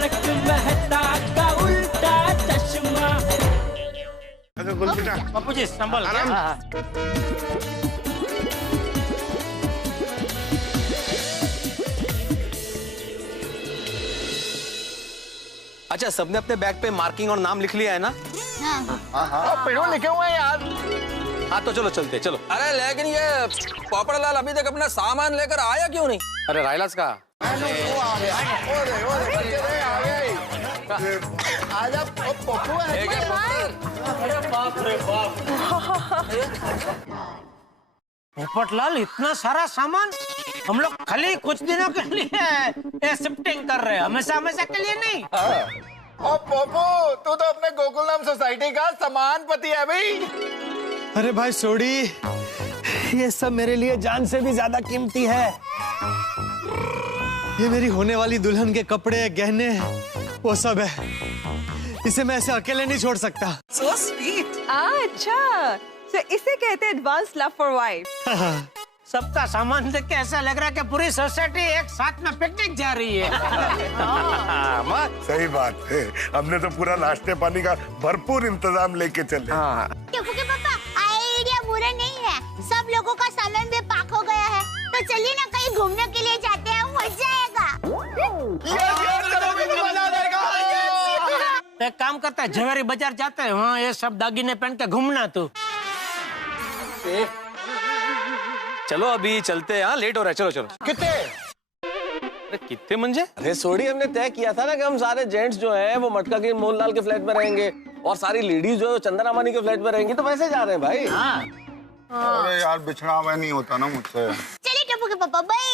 तारक मेहता का उल्टा चश्मा। बापू जी संभल के। अच्छा, सबने अपने बैग पे मार्किंग और नाम लिख लिया है ना? हाँ। पेड़ों लिखे हुए हैं यार। हाँ तो चलो चलते चलो। अरे लेकिन ये पोपड़लाल अभी तक अपना सामान लेकर आया क्यों नहीं? अरे रायलास का आजा पप्पू है। अरे बाप रे बाप। पोपटलाल, इतना सारा सामान हम लोग खाली कुछ दिनों के लिए शिफ्टिंग कर रहे हैं, हमेशा हमेशा के लिए नहीं। और पप्पू, तू तो अपने गोकुलधाम सोसाइटी का सम्मान पति है भाई। अरे भाई सोडी, ये सब मेरे लिए जान से भी ज्यादा कीमती है। ये मेरी होने वाली दुल्हन के कपड़े, गहने, वो सब है। इसे मैं ऐसे अकेले नहीं छोड़ सकता। So sweet. अच्छा, तो इसे कहते हैं एडवांस लव फॉर वाइफ। सबका सामान देख के ऐसा लग रहा है कि पूरी सोसाइटी एक साथ में पिकनिक जा रही है। सही बात है, हमने तो पूरा नाश्ते पानी का भरपूर इंतजाम लेके चले। टप्पू के पापा, आइडिया बुरा नहीं है। सब लोगों का सामान भी पैक हो गया है, तो चलिए ना कहीं घूमने के लिए जाते हैं, मजा आएगा। तो एक काम करता है, जवेरी बाजार जाते हैं, वहाँ ये सब दागिने पहन के घूमना तू। चलो अभी चलते हैं। हाँ लेट हो रहा है, चलो चलो। कितने? अरे कितने मंजे? अरे सोडी, हमने तय किया था ना कि हम सारे जेंट्स जो हैं वो मटका के मोहनलाल के फ्लैट में रहेंगे और सारी लेडीज जो है चंदा रामानी के फ्लैट में रहेंगी, तो वैसे जा रहे हैं भाई। अरे यार, बिछड़ा हुआ नहीं होता ना मुझसे। चलिए टप्पू के पापा, बाय।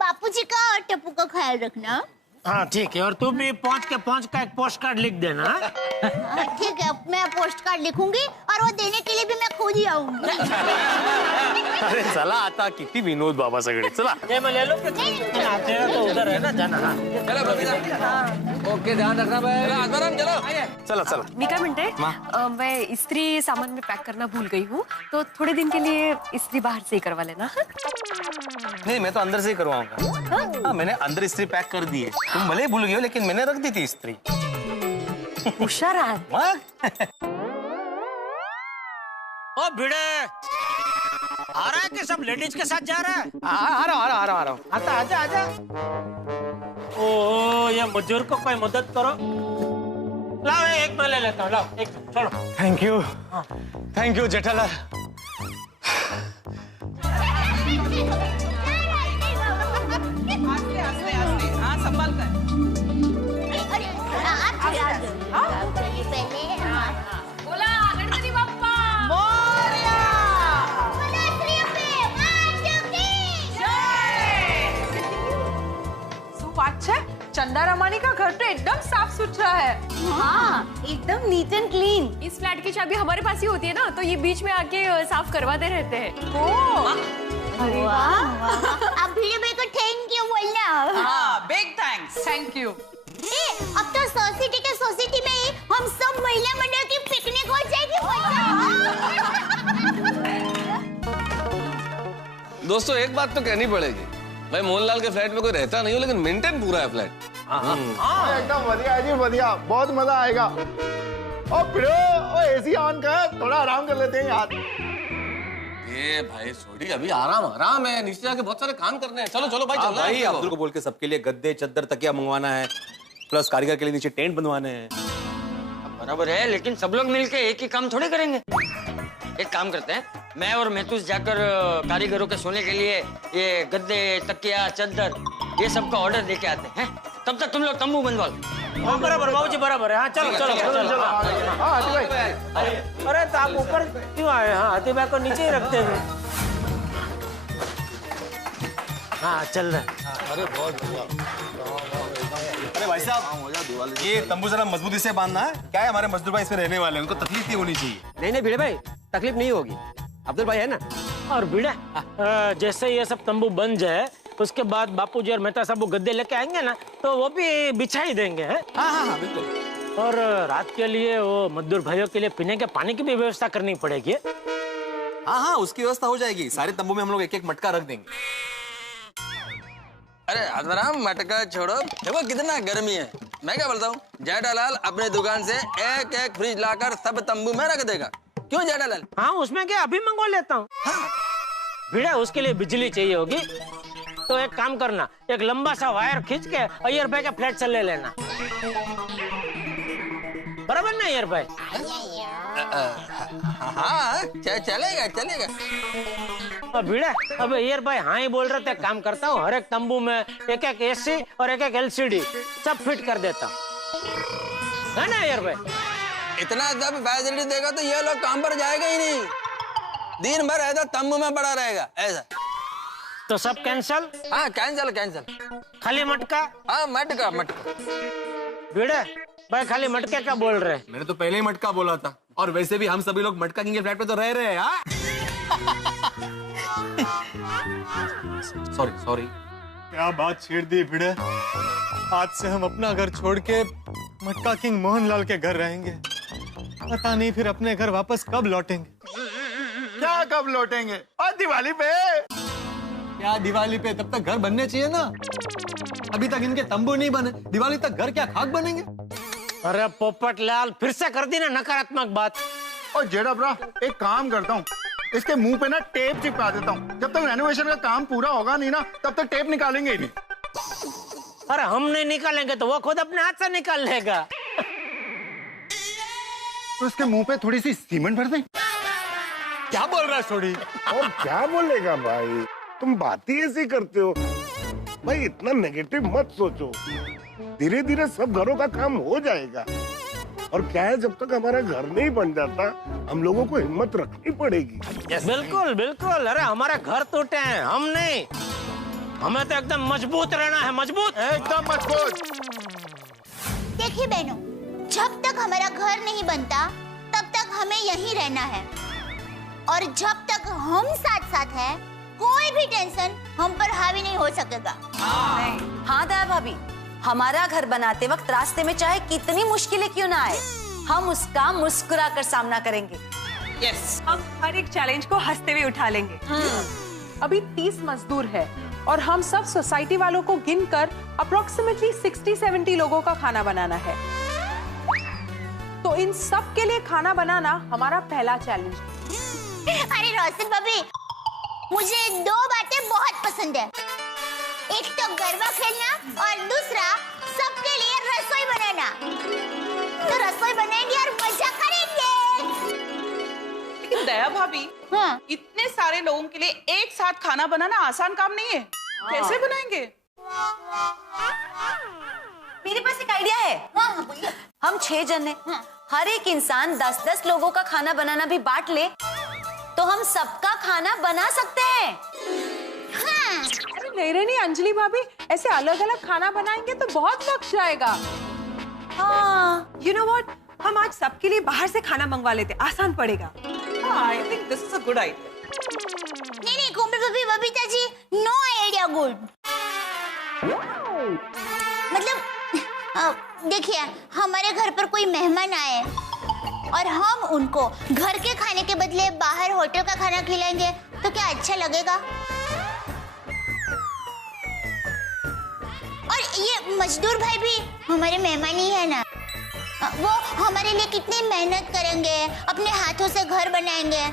बापूजी का और टप्पू का ख्याल रखना। हाँ ठीक है, और तू भी पहुँच का एक पोस्ट कार्ड लिख देना। ठीक है, मैं पोस्ट कार्ड लिखूंगी और वो देने के लिए भी मैं खुद ही आऊंगी। अरे चला आता किती विनोद बाबा सगळे, चला। ये मैं ले लो कि आते हैं तो उधर है ना जाना। चलो बबीता। ओके, ध्यान रखना भाई। आत्माराम चलो। चला चला। मी काय म्हणते, मैं इस्त्री सामान में पैक करना भूल गई हूँ, तो थोड़े दिन के लिए इस्त्री बाहर से ही करवा लेना। नहीं, मैं तो अंदर से ही करवाऊंगा। हाँ, मैंने अंदर इस्त्री पैक कर दी है। तुम भले ही भूल गए हो, लेकिन मैंने रख दी थी इस्त्री। होशियार। ओ भिड़े, आ रहा है कि सब लेडीज के साथ जा रहा है? आ रहा हूँ। आता, आजा आजा। ओ ये मजदूर को कोई मदद करो। लाओ एक मैं ले लेता हूँ, लाओ एक छोड़ो। Thank you Jethalal. हाँ संभाल कर। बोला गणपति बाप्पा मोरया। શું વાત છે, चंदा रामानी का घर तो एकदम साफ सुथरा है। हाँ, एकदम नीट एंड क्लीन। इस फ्लैट की चाबी हमारे पास ही होती है ना, तो ये बीच में आके साफ करवाते रहते हैं। अरे वाह, अब भिड़े भाई को थैंक यू बोलना। हाँ, बिग थैंक्स। Thank you. अब तो सोसाइटी में ही हम सब महिला मंडल की पिकनिक हो जाएगी। दोस्तों, एक बात तो कहनी पड़ेगी भाई, मोहनलाल के फ्लैट में कोई रहता नहीं हो, लेकिन मेंटेन पूरा है फ्लैट। एकदम बढ़िया है जी, बढ़िया, बहुत मजा आएगा। और फिर एसी ऑन कर, थोड़ा आराम कर लेते हैं यार। ये भाई सोडी, अभी आराम है, नीचे जाके बहुत सारे काम करने हैं। चलो चलो भाई, चलना है। भाई अब्दुल को बोल के सबके लिए गद्दे, चद्दर, तकिया मंगवाना है, प्लस कारीगर के लिए नीचे टेंट बनवाने हैं। बराबर है, लेकिन सब लोग मिलके एक ही काम थोड़ी करेंगे। एक काम करते हैं, मैं और महतूस जाकर कारीगरों के सोने के लिए ये गद्दे, तकिया, चद्दर, ये सब का ऑर्डर देके आते हैं। तब तक तुम लोग तंबू बनवा लो। हाँ बराबर बाबूजी, बराबर है। हाँ चलो चलो चलो। हाँ हाथी भाई। अरे तो आप ऊपर क्यों आए? हाँ, हाथी भाई को नीचे ही रखते हैं। हाँ चल रहा है। अरे बहुत बढ़िया। अरे भाई साहब, ये तंबू जरा मजबूती से बांधना है। क्या है, हमारे मजदूर भाई इसमें रहने वाले हैं, उनको तकलीफ नहीं होनी चाहिए। नहीं भिड़े भाई, तकलीफ नहीं होगी, अब्दुल भाई है ना। और भिड़े, जैसे ये सब तंबू बन जाए, उसके बाद बापूजी और मेहता साहब वो गद्दे लेके आएंगे ना, तो वो भी बिछा ही देंगे। है? हाँ बिल्कुल। और रात के लिए वो मजदूर भाइयों के लिए पीने के पानी की भी व्यवस्था करनी पड़ेगी। हाँ, उसकी व्यवस्था हो जाएगी। सारे तंबू में हम लोग एक एक मटका रख देंगे। अरे आत्माराम, मटका छोड़ो, देखो कितना गर्मी है। मैं क्या बोलता हूँ, जेठालाल अपने दुकान से एक एक फ्रिज लाकर सब तंबू में रख देगा। क्यों जेठालाल? हाँ उसमें क्या, अभी मंगवा लेता हूँ। भिड़ा उसके लिए बिजली चाहिए होगी, तो एक काम करना, एक लंबा सा वायर खींच के अय्यर भाई के फ्लैट से ले लेना। बराबर ना अय्यर भाई? हाँ चलेगा चलेगा। अब भिड़ा, अब अय्यर भाई हाँ ही बोल रहे थे, काम करता हूँ, हर एक तंबू में एक एक एसी और एक एक LCD सब फिट कर देता हूँ, है ना अय्यर भाई? इतना सब फैसिलिटी देगा तो ये लोग काम पर जाएगा ही नहीं, दिन भर ऐसा तंबू में पड़ा रहेगा ऐसा। तो सब कैंसल? हाँ कैंसल कैंसल। खाली मटका? हाँ मटका मटका। भिड़े भाई खाली मटके का बोल रहे? मैंने तो पहले ही मटका बोला था, और वैसे भी हम सभी लोग मटका किंग के फ्लैट पे तो रह रहे हैं। हाँ सॉरी सॉरी। क्या बात छेड़ दी भिड़े, आज से हम अपना घर छोड़ के मटका किंग मोहनलाल के घर रहेंगे। पता नहीं फिर अपने घर वापस कब लौटेंगे। क्या कब लौटेंगे? और दिवाली पे। क्या दिवाली पे? तब तक घर बनने चाहिए ना, अभी तक इनके तंबू नहीं बने, दिवाली तक घर क्या खाक बनेंगे? अरे पोपटलाल फिर से कर दी ना नकारात्मक बात। और जेड़ा ब्रा, एक काम करता हूँ, इसके मुंह पे ना टेप चिपका देता हूँ, जब तक रेनोवेशन का काम पूरा होगा नहीं ना तब तक टेप निकालेंगे ही नहीं। अरे हम नहीं निकालेंगे तो वो खुद अपने हाथ से निकाल लेगा। तो इसके मुंह पे थोड़ी सी सीमेंट भर दें। क्या बोल रहा है छोड़ी? और क्या बोलेगा भाई, तुम बात ही ऐसी करते हो भाई। इतना नेगेटिव मत सोचो, धीरे धीरे सब घरों का काम हो जाएगा। और क्या है, जब तक हमारा घर नहीं बन जाता हम लोगों को हिम्मत रखनी पड़ेगी। बिल्कुल बिल्कुल। अरे हमारे घर टूटे हैं, हम नहीं, हमें तो एकदम मजबूत रहना है, मजबूत एकदम मजबूत। देखिए बहनों, जब तक हमारा घर नहीं बनता तब तक हमें यहीं रहना है, और जब तक हम साथ साथ हैं कोई भी टेंशन हम पर हावी नहीं हो सकेगा। हाँ दया भाभी, हमारा घर बनाते वक्त रास्ते में चाहे कितनी मुश्किलें क्यों ना आए, हम उसका मुस्कुरा कर सामना करेंगे। यस, हम हर एक चैलेंज को हंसते हुए उठा लेंगे। अभी 30 मजदूर है और हम सब सोसाइटी वालों को गिनकर अप्रोक्सीमेटली 60-70 लोगों का खाना बनाना है। तो इन सब के लिए खाना बनाना हमारा पहला चैलेंज। अरे रोशन भाभी, मुझे 2 बातें बहुत पसंद है, एक तो गरबा खेलना और दूसरा सबके लिए रसोई बनाना। तो रसोई बनाएंगे और मजा करेंगे। लेकिन दया भाभी, हाँ। इतने सारे लोगों के लिए एक साथ खाना बनाना आसान काम नहीं है, कैसे बनाएंगे? मेरे पास एक आइडिया है। हम 6 जन हैं, हर एक इंसान 10-10 लोगों का खाना बनाना भी बांट ले तो हम सबका खाना बना सकते हैं। नहीं अंजलि भाभी, ऐसे अलग अलग खाना बनाएंगे तो बहुत वक्त जाएगा। हाँ, you know what? हम आज सबके लिए बाहर से खाना मंगवा लेते, आसान पड़ेगा। I think this is a good idea. नहीं कोमल भाभी, Babita ji, no idea good. मतलब देखिए, हमारे घर पर कोई मेहमान आए और हम उनको घर के खाने के बदले बाहर होटल का खाना खिलाएंगे तो क्या अच्छा लगेगा? और ये मजदूर भाई भी हमारे मेहमान ही है ना, वो हमारे लिए कितनी मेहनत करेंगे, अपने हाथों से घर बनाएंगे,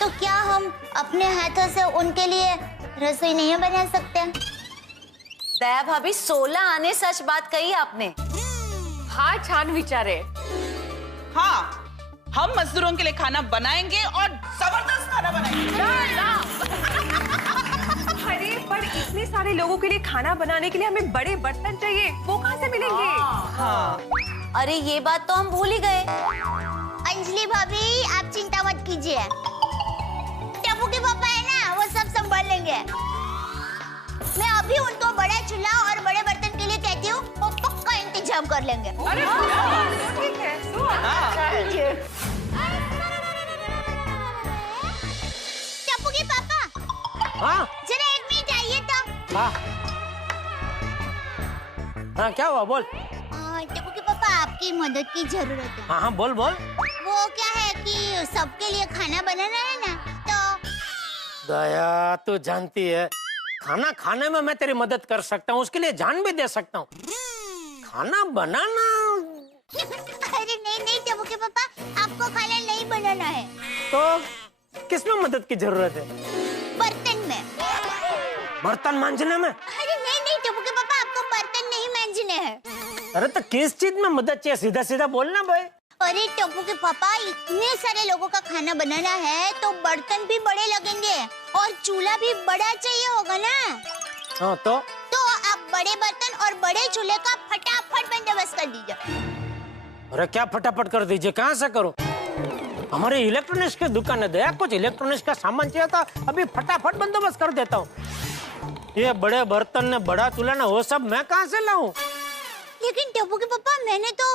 तो क्या हम अपने हाथों से उनके लिए रसोई नहीं बना सकते? दया भाभी, 16 आने सच बात कही आपने। हाँ छान विचारे। हाँ, हम मजदूरों के लिए खाना बनाएंगे और जबरदस्त खाना बनाएंगे। अरे पर इतने सारे लोगों के लिए खाना बनाने के लिए हमें बड़े बर्तन चाहिए, वो कहाँ से मिलेंगे? हाँ। अरे ये बात तो हम भूल ही गए। अंजलि भाभी, आप चिंता मत कीजिए, टप्पू के पापा है ना, वो सब संभाल लेंगे। मैं अभी उनको बड़ा चूल्हा और बड़े बर्तन के लिए कहती हूँ, वो पक्का इंतजाम कर लेंगे। अरे ठीक है, टप्पू के पापा, हाँ जरा 1 मिनट आइए तो। हाँ क्या हुआ, बोल। टप्पू के पापा, आपकी मदद की जरूरत है। हाँ बोल बोल। वो क्या है कि सबके लिए खाना बनाना है ना, तो दया तू जानती है, खाना खाने में मैं तेरी मदद कर सकता हूँ, उसके लिए जान भी दे सकता हूँ। खाना बनाना? अरे नहीं टप्पू के पापा, आपको खाना नहीं बनाना है। तो किसमें मदद की जरूरत है? बर्तन में। बर्तन मांजने में? अरे नहीं टप्पू के पापा, आपको बर्तन नहीं मांजने हैं। अरे तो किस चीज में मदद चाहिए? सीधा सीधा बोलना भाई। अरे टप्पू के पापा, इतने सारे लोगों का खाना बनाना है तो बर्तन भी बड़े लगेंगे और चूल्हा भी बड़ा चाहिए होगा ना। हाँ तो आप बड़े बर्तन और बड़े चूल्हे का फटाफट बंदोबस्त कर दीजिए। अरे क्या फटाफट कर दीजिए? कहाँ से करूं? हमारी इलेक्ट्रॉनिक्स की दुकान है दया, कुछ इलेक्ट्रॉनिक्स का सामान चाहिए था, अभी फटाफट बंदोबस्त कर देता हूँ। ये बड़े बर्तन ने बड़ा चूल्हा ना वो सब मैं कहाँ से लाऊं? लेकिन टप्पू के पापा, मैंने तो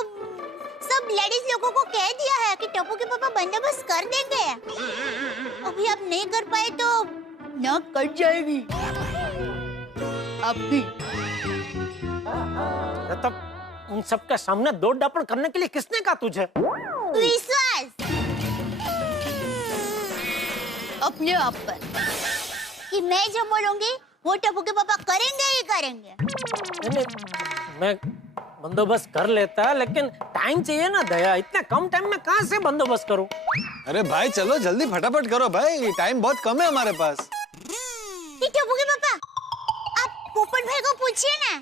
सब लेडीज लोगों को कह दिया है कि टप्पू के पापा बंदोबस्त कर देंगे। अभी आप नहीं कर पाए तो नाक कट जाएगी। अब भी तब उन सबके सामने दो डापण करने के लिए किसने कहा तुझे? विश्वास अपने आप पर कि मैं जो बोलूंगी वो टप्पू के पापा करेंगे ही करेंगे। नहीं, मैं बंदोबस्त कर लेता, लेकिन टाइम चाहिए ना दया। इतने कम टाइम में कहाँ से बंदोबस्त करूं? अरे भाई चलो जल्दी फटाफट करो भाई, टाइम बहुत कम है हमारे पास। टप्पू के पापा, आप पोपट भाई को पूछिए ना।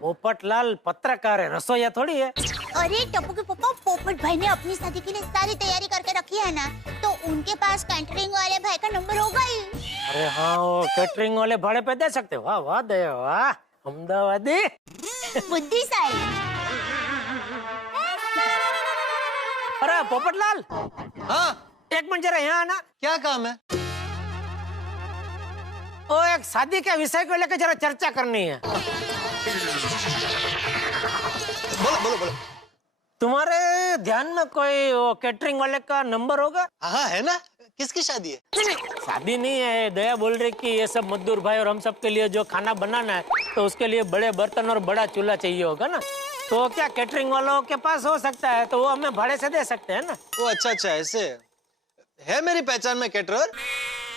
पोपटलाल पत्रकार है, रसोईया थोड़ी है। अरे टप्पू के पापा, पोपट भाई ने अपनी शादी के लिए सारी तैयारी करके रखी है ना, तो उनके पास कैटरिंग वाले भाई का नंबर होगा ही। अरे हाँ, वो कैटरिंग वाले भाड़े पे दे सकते। वाह वाह दया, वाह अहमदाबादी बुद्धिशाली। अरे पोपटलाल। हाँ एक मिनट जरा यहाँ आना। क्या काम है? ओ एक शादी के विषय को लेकर जरा चर्चा करनी है। बोलो। तुम्हारे ध्यान में कोई वो कैटरिंग वाले का नंबर होगा? हाँ है ना। किसकी शादी है? नहीं, शादी नहीं है। दया बोल रही कि ये सब मजदूर भाई और हम सब के लिए जो खाना बनाना है तो उसके लिए बड़े बर्तन और बड़ा चूल्हा चाहिए होगा ना। तो क्या कैटरिंग वालों के पास हो सकता है, तो वो हमें भाड़े से दे सकते हैं ना। वो अच्छा ऐसे है। मेरी पहचान में कैटरर,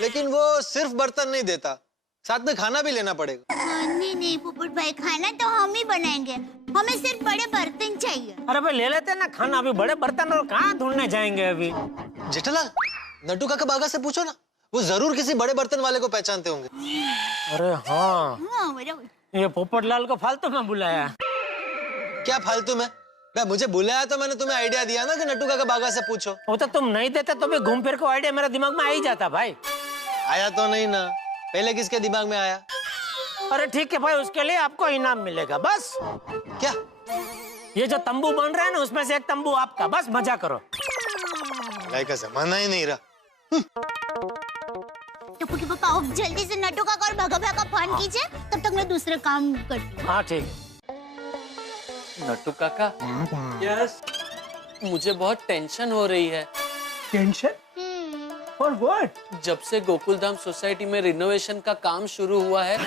लेकिन वो सिर्फ बर्तन नहीं देता, साथ में खाना भी लेना पड़ेगा। नहीं पोपट भाई, खाना तो हम ही बनाएंगे, हमें सिर्फ बड़े बर्तन चाहिए। अरे भाई ले लेते ना खाना, अभी बड़े बर्तन और कहाँ ढूंढने जाएंगे अभी। जेठालाल, नट्टू काका बागा से पूछो ना, वो जरूर किसी बड़े बर्तन वाले को पहचानते होंगे। अरे हाँ, ये पोपटलाल को फालतू में बुलाया। क्या फालतू में? मुझे बुलाया तो मैंने तुम्हें आइडिया दिया ना कि नट्टू काका बागा से पूछो। वो तो तुम नहीं देते तो भी घूम फिर को आइडिया मेरे दिमाग में आ ही जाता भाई। आया तो नहीं ना, पहले किसके दिमाग में आया? अरे ठीक है भाई, उसके लिए आपको इनाम मिलेगा बस। क्या? ये जो तंबू बन रहा है ना, उसमें से एक तंबू आपका, बस मजा करो। का जमाना ही नहीं रहा। टप्पू के पापा, आप जल्दी से नट्टू काका और भगा भगा फोन कीजिए, तब तक मैं दूसरे काम करती हूँ। हाँ ठीक है। नट्टू काका, यस, मुझे बहुत टेंशन हो रही है। टेंशन? For what? जब से गोकुलधाम सोसाइटी में रिनोवेशन का काम शुरू हुआ है,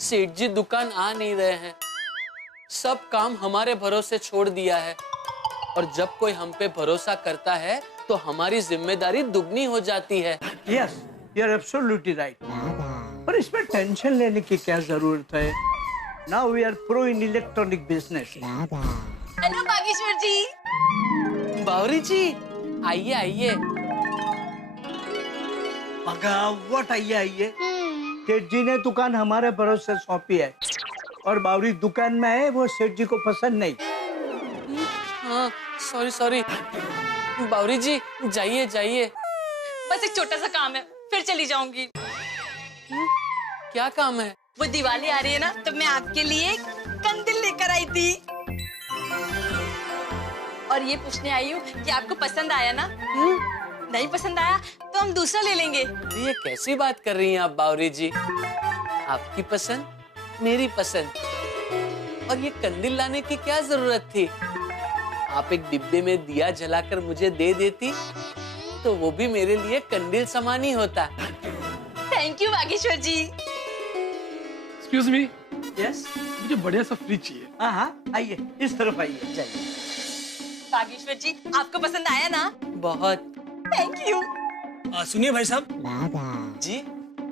सेठ जी दुकान आ नहीं रहे हैं। सब काम हमारे भरोसे छोड़ दिया है, और जब कोई हम पे भरोसा करता है तो हमारी जिम्मेदारी दुगनी हो जाती है। Yes, you're absolutely right. पर इसमें टेंशन लेने की क्या जरूरत है? Now we are pro in electronic business. Hello Bageshwar ji. Bawri ji, आइए आइए। भगावट आइए। सेठ जी ने दुकान हमारे भरोसे सौंपी है और बावरी दुकान में है, वो सेठ जी को पसंद नहीं। हाँ, सॉरी। बावरी जी, जाइए जाइए। बस एक छोटा सा काम है, फिर चली जाऊंगी। क्या काम है? वो दिवाली आ रही है ना, तो मैं आपके लिए कंदिल लेकर आई थी और ये पूछने आई हूँ कि आपको पसंद आया ना? नहीं पसंद आया तो हम दूसरा ले लेंगे। ये कैसी बात कर रही हैं आप बावरी जी? आपकी पसंद, मेरी पसंद, और ये कंदिल लाने की क्या जरूरत थी? आप एक डिब्बे में दिया जलाकर मुझे दे देती तो वो भी मेरे लिए कंदिल समान ही होता। Thank you Bageshwar ji. Excuse me. Yes. मुझे बढ़िया सा फ्रिज चाहिए। हाँ, आइए, इस तरफ आइए। जाइए। बागेश्वर जी, आपको पसंद आया ना? बहुत। Thank you. सुनिए भाई साहब जी,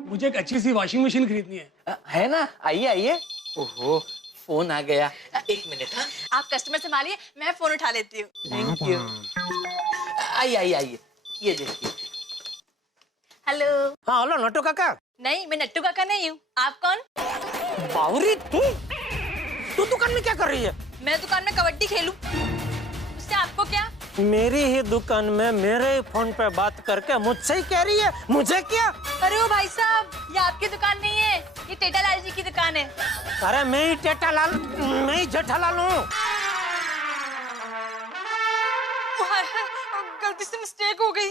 मुझे एक अच्छी सी वॉशिंग मशीन खरीदनी है। है ना? आइए आइए। ओहो, फोन आ गया। एक मिनट। हाँ, आप कस्टमर संभालिए, मैं फोन उठा लेती हूँ। Thank you. आइए आइए आइए, ये देखिए। हेलो। हाँ हेलो नट्टू काका। नहीं, मैं नट्टू काका नहीं हूँ। आप कौन? बावरी, तू दुकान में क्या कर रही है? मैं दुकान में कबड्डी खेलूं। उससे आपको क्या? मेरी ही दुकान में मेरे ही फोन पे बात करके मुझसे ही कह रही है, मुझे क्या? अरे ओ भाई साहब, ये आपकी दुकान नहीं है, ये टेटालाल जी की दुकान है। अरे मैं ही टेटालाल, मैं ही जेठालाल हूँ। गलती से मिस्टेक हो गई।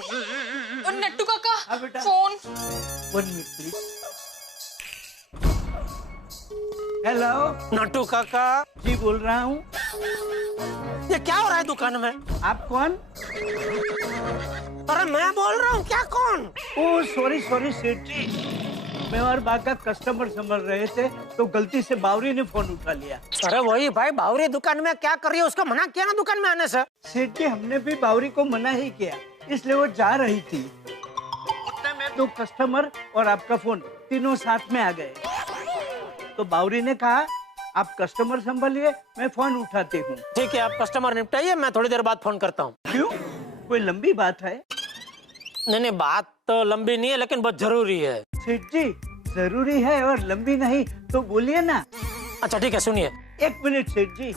और नट्टू काका, phone. 1 minute please. Hello Nattu काका। जी बोल रहा हूँ। ये क्या हो रहा है दुकान में? आप कौन? अरे मैं बोल रहा हूँ, क्या कौन? ओह सॉरी सॉरी सेठ जी, मैं और बाका कस्टमर संभल रहे थे तो गलती से बावरी ने फोन उठा लिया। अरे वही भाई, बावरी दुकान में क्या कर रही है? उसको मना किया ना दुकान में आने से। सेठ जी हमने भी बावरी को मना ही किया, इसलिए वो जा रही थी। उतने में 2 कस्टमर और आपका फोन तीनों साथ में आ गए। तो बावरी ने कहा आप कस्टमर संभालिए, मैं फोन उठाती हूँ। ठीक है, आप कस्टमर निपटाइए, मैं थोड़ी देर बाद फोन करता हूँ। क्यों, कोई लंबी बात है? नहीं, बात तो लंबी नहीं है लेकिन बहुत जरूरी है। सेठ जी जरूरी है और लंबी नहीं तो बोलिए ना। अच्छा ठीक है, सुनिए। 1 मिनट सेठ जी।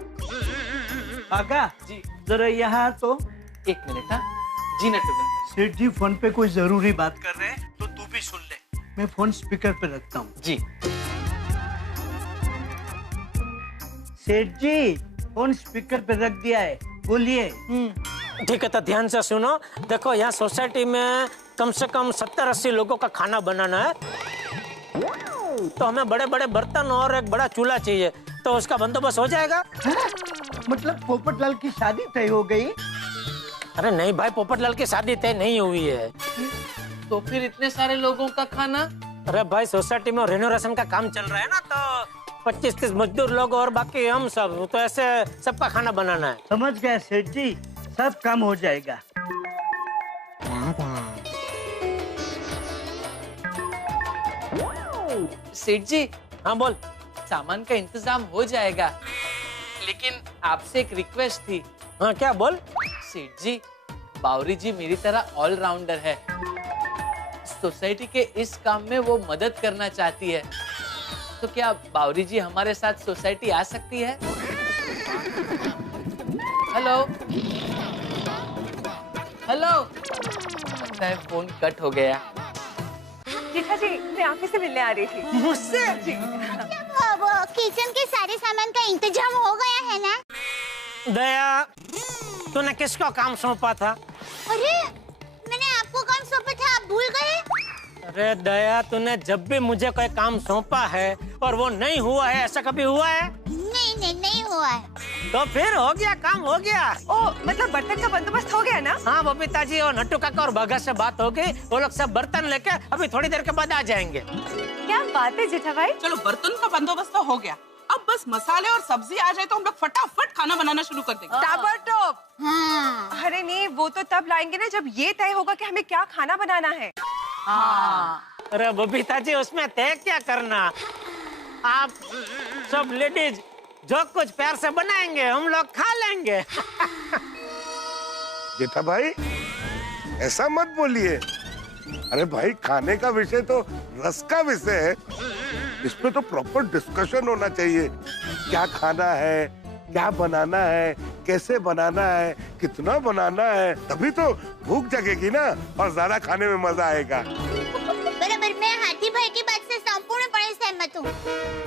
काका जी जरा यहाँ तो। 1 मिनट। हाँ जी नट्टू काका। सेठ जी फोन पे कोई जरूरी बात कर रहे हैं तो तू भी सुन ले। मैं फोन स्पीकर पे रखता हूँ। जी। सेठ जी फोन स्पीकर पे रख दिया है, बोलिए। ठीक है, तो ध्यान से सुनो। देखो यहाँ सोसाइटी में कम से कम 70-80 लोगों का खाना बनाना है, तो हमें बड़े बड़े बर्तन और एक बड़ा चूल्हा चाहिए, तो उसका बंदोबस्त हो जाएगा? मतलब पोपटलाल की शादी तय हो गई? अरे नहीं भाई, पोपटलाल की शादी तय नहीं हुई है। तो फिर इतने सारे लोगों का खाना? अरे भाई सोसाइटी में रेनोवेशन का काम चल रहा है ना, तो 25-30 मजदूर लोग और बाकी हम सब, तो ऐसे सबका खाना बनाना है। समझ गया सेठ जी, सब काम हो जाएगा। सेठ जी। हाँ बोल। सामान का इंतजाम हो जाएगा, लेकिन आपसे एक रिक्वेस्ट थी। हाँ क्या बोल? सेठ जी, बावरी जी मेरी तरह ऑलराउंडर है। सोसाइटी के इस काम में वो मदद करना चाहती है, तो क्या बावरी जी हमारे साथ सोसाइटी आ सकती है? Hello hello. लगता है फोन कट हो गया। जीठा जी, मैं आप ही से मिलने आ रही थी। मुझसे? वो किचन के सारे सामान का इंतजाम हो गया है ना? दया, तूने किसको काम सौंपा था? अरे मैंने आपको काम सौंपा था, आप भूल गए? अरे दया, तूने जब भी मुझे कोई काम सौंपा है और वो नहीं हुआ है, ऐसा कभी हुआ है? नहीं हुआ है। तो फिर हो गया, काम हो गया। ओ मतलब बर्तन का बंदोबस्त हो गया ना? हाँ बबीता जी और नट्टू काका और भगत से बात हो गई, वो लोग सब बर्तन लेके अभी थोड़ी देर के बाद आ जाएंगे। क्या बात है जेठा भाई। चलो बर्तन का बंदोबस्त तो हो गया, अब बस मसाले और सब्जी आ जाए तो हम लोग फटाफट खाना बनाना शुरू कर देंगे। ताबड़तोड़। हाँ। अरे नहीं, वो तो तब लाएंगे ना जब ये तय होगा कि हमें क्या खाना बनाना है। अरे बबीता जी, उसमें तय क्या करना, आप सब लेडीज जो कुछ प्यार से बनाएंगे हम लोग खा लेंगे। जेठा भाई ऐसा मत बोलिए। अरे भाई, खाने का विषय तो रस का विषय है, इस पे तो प्रॉपर डिस्कशन होना चाहिए। क्या खाना है, क्या बनाना है, कैसे बनाना है, कितना बनाना है, तभी तो भूख जगेगी ना और ज्यादा खाने में मजा आएगा। बराबर, मैं हाथी भाई की बात से संपूर्णपणे सहमत हूँ।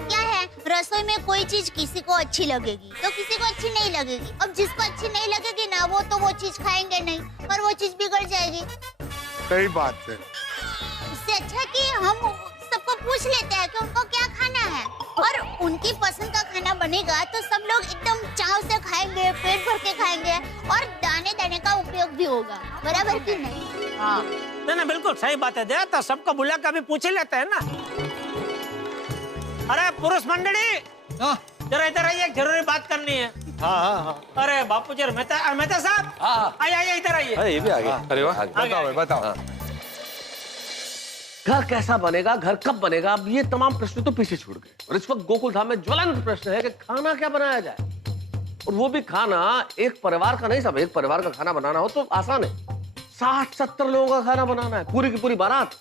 क्या है, रसोई में कोई चीज किसी को अच्छी लगेगी तो किसी को अच्छी नहीं लगेगी। अब जिसको अच्छी नहीं लगेगी ना, वो चीज खाएंगे नहीं और वो चीज बिगड़ जाएगी। सही बात है। इससे अच्छा कि हम सबको पूछ लेते हैं कि उनको क्या खाना है, और उनकी पसंद का खाना बनेगा तो सब लोग एकदम चाव से खाएंगे, पेट भर के खाएंगे और दाने दाने का उपयोग भी होगा। बराबर कि नहीं? हाँ ना, बिल्कुल सही बात है दया, तो सबको बुला कर भी पूछ ही लेते हैं ना। अरे पुरुष मंडली, जरा इधर आइए, एक जरूरी बात करनी है। हाँ। अरे बापूजी, मेहता साहब, आइए इधर आइए। अरे ये भी आ गया। अरे वाह, बताओ। घर कैसा बनेगा, घर कब बनेगा, अब ये तमाम प्रश्न तो पीछे छूट गए और इस वक्त गोकुल धाम में ज्वलंत प्रश्न है कि खाना क्या बनाया जाए, और वो भी खाना एक परिवार का नहीं। सब एक परिवार का खाना बनाना हो तो आसान है, 60-70 लोगों का खाना बनाना है, पूरी की पूरी बारात।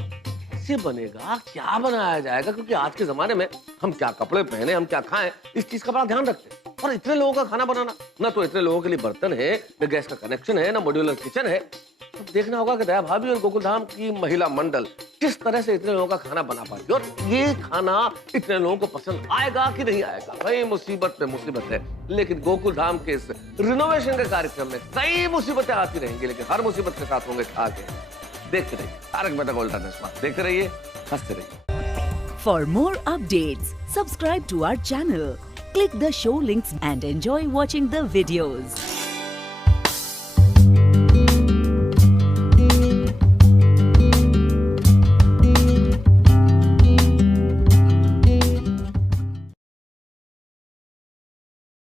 कैसे बनेगा, क्या बनाया जाएगा, क्योंकि आज के जमाने में हम क्या कपड़े पहने, हम क्या खाएं, इस चीज का बड़ा ध्यान रखते हैं। और इतने लोगों का खाना बनाना, ना तो इतने लोगों के लिए बर्तन है, न गैस का कनेक्शन है, ना मॉड्यूलर किचन है। तो देखना होगा कि दया भाभी और गोकुल धाम की महिला मंडल किस तरह से इतने लोगों का खाना बना पाती है, और ये खाना इतने लोगों को पसंद आएगा कि नहीं आएगा। भाई मुसीबत पे मुसीबत है, लेकिन गोकुल धाम के इस रिनोवेशन के कार्यक्रम में कई मुसीबतें आती रहेंगी, लेकिन हर मुसीबत के साथ होंगे आगे। देखते रहिए तारक मेहता का उल्टा चश्मा, देखते रहिए, हंसते रहिए। For more updates, subscribe to our channel, click the show links and enjoy watching the videos.